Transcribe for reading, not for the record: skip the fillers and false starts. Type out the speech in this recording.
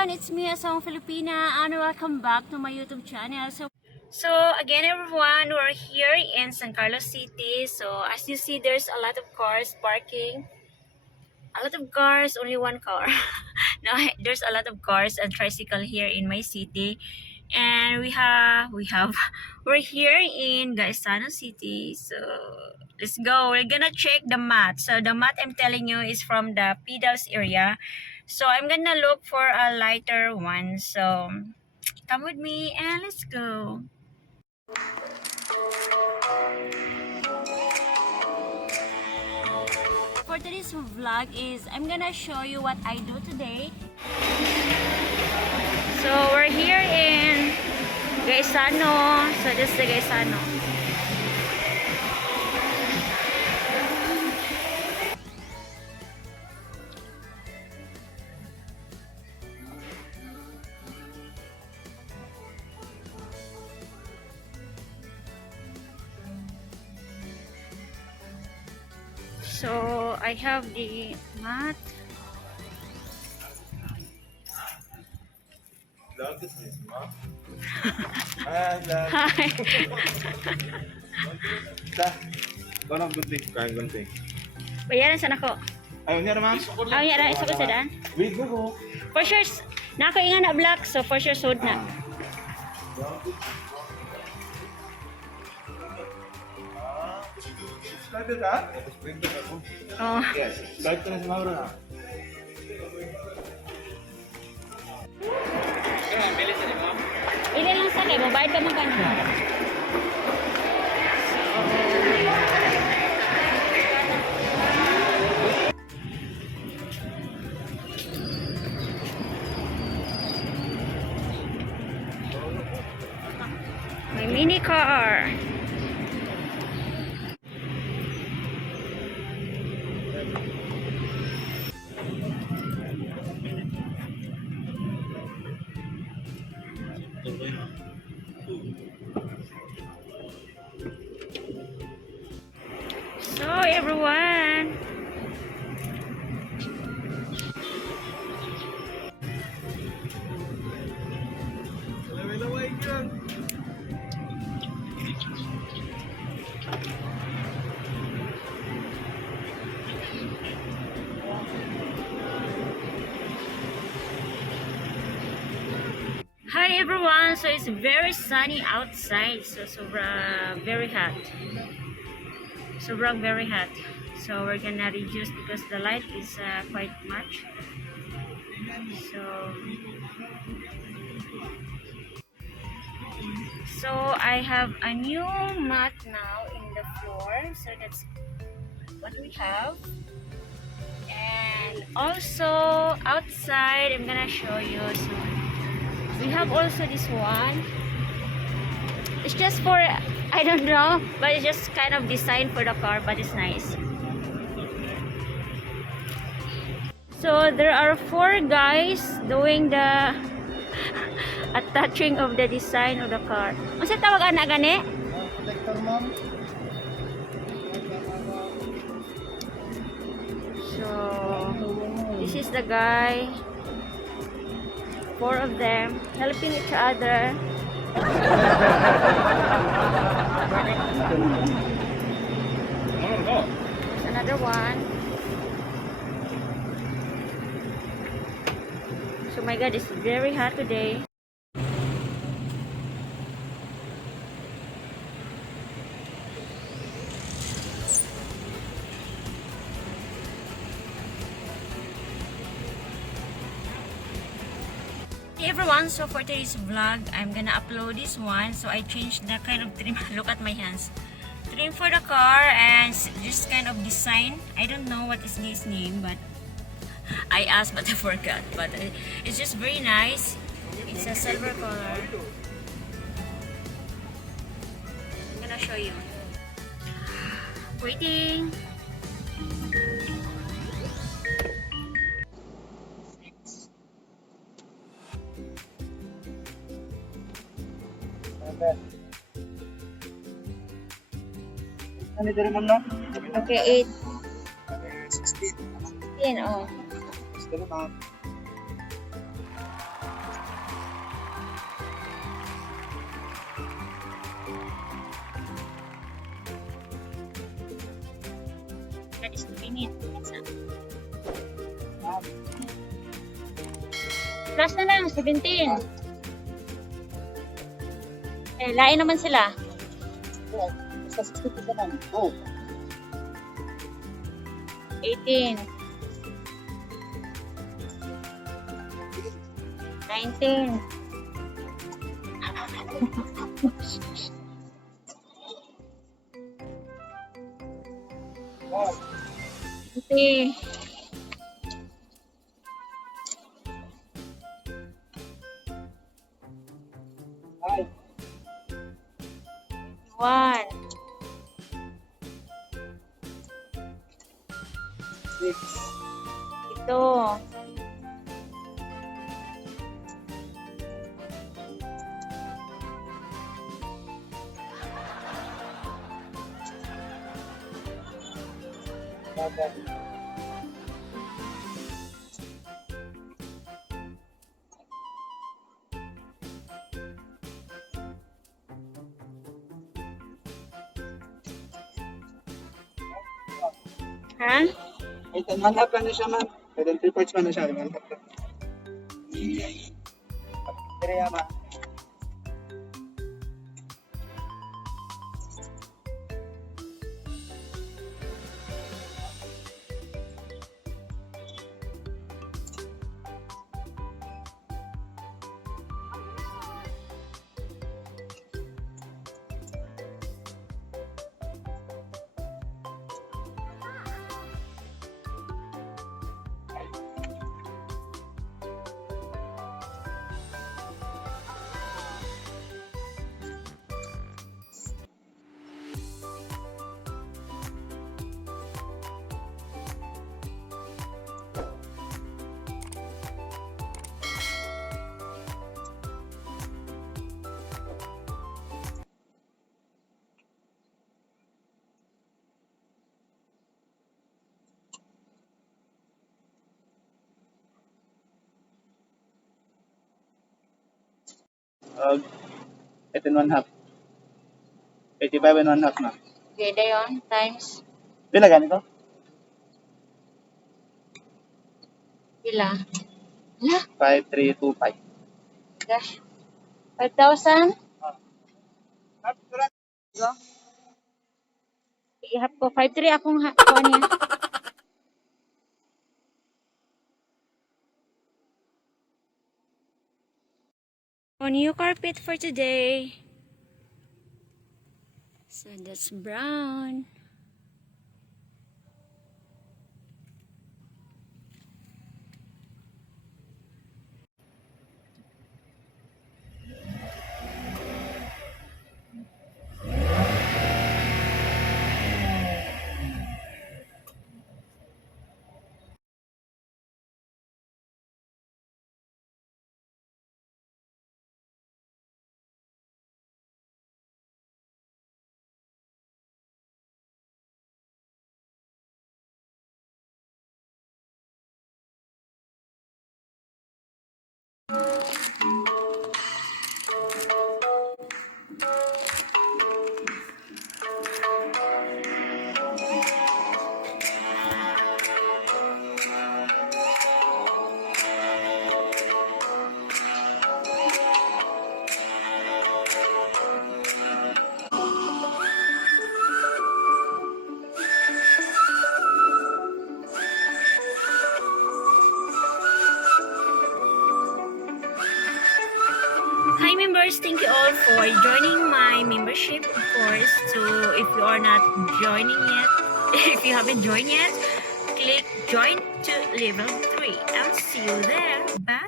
everyone, it's me Asawang Filipina and welcome back to my YouTube channel. So again everyone, we're here in San Carlos City. So as you see, there's a lot of cars parking. A lot of cars, only one car. No, there's a lot of cars and tricycle here in my city. And we're here in Gaisano City. So let's go. We're gonna check the mat. So the mat I'm telling you is from the pedals area. So I'm gonna look for a lighter one. So come with me and let's go. For today's vlog is I'm gonna show you what I do today. So we're here in Gaisano. So this is the Gaisano. So I have the mat. Hi. Ganang gunting, kain gunting. Bayaran sana ko. Ayaw niya naman. Ayaw niya ra isa ko sa daan. Wait, go. For sure, na ako inga na black, so for sure suit na. Subscriber ka? Subscriber ako. Oh. Yes, subscribe ka na sa Mauro na. Ili lang sa kay, mabayad ka magkano. My mini car. So everyone, hi everyone. So it's very sunny outside. So very hot. Sobrang very hot. So we're gonna reduce because the light is quite much. So I have a new mat now in the floor. So that's what we have. And also outside, I'm gonna show you. So we have also this one. It's just for, I don't know, but it's just kind of designed for the car, but it's nice. So there are 4 guys doing the attaching of the design of the car. Ano sa tawag ana gani? Protector, ma'am. So this is the guy. 4 of them helping each other. There's another one. So my God, it's very hot today. Hey everyone, so for today's vlog, I'm gonna upload this one. So I changed the kind of trim. Look at my hands. Trim for the car and this kind of design. I don't know what is this name, but I asked but I forgot. But it's just very nice. It's a silver color. I'm gonna show you. Waiting. Ano dito ma'am, no? Okay, 8. 16. 10, oh. Dito ma'am. that is 2 minutes. Plus na lang, 17. Eh, lain naman sila. Sa 60 ka naman. Oh. 18. 19. Wow. 20. 1. 6. Ito. 7. Ha? Ay, manhap lang na siya, man. Pwede 3 parts man na siya. Manhap lang. Dire, ma. Ito and 1/2. 85 and 1/2 na. Okay, dayon. Times. Pila ganito? Pila? Hala? 5325. Gosh. 5,000? Go. Ihap ko. 5,300 akong kuha niya. On new carpet for today. So that's brown. Hi members, thank you all for joining my membership, of course. So if you are not joining yet, if you haven't joined yet, click join to level 3. I'll see you there. Bye.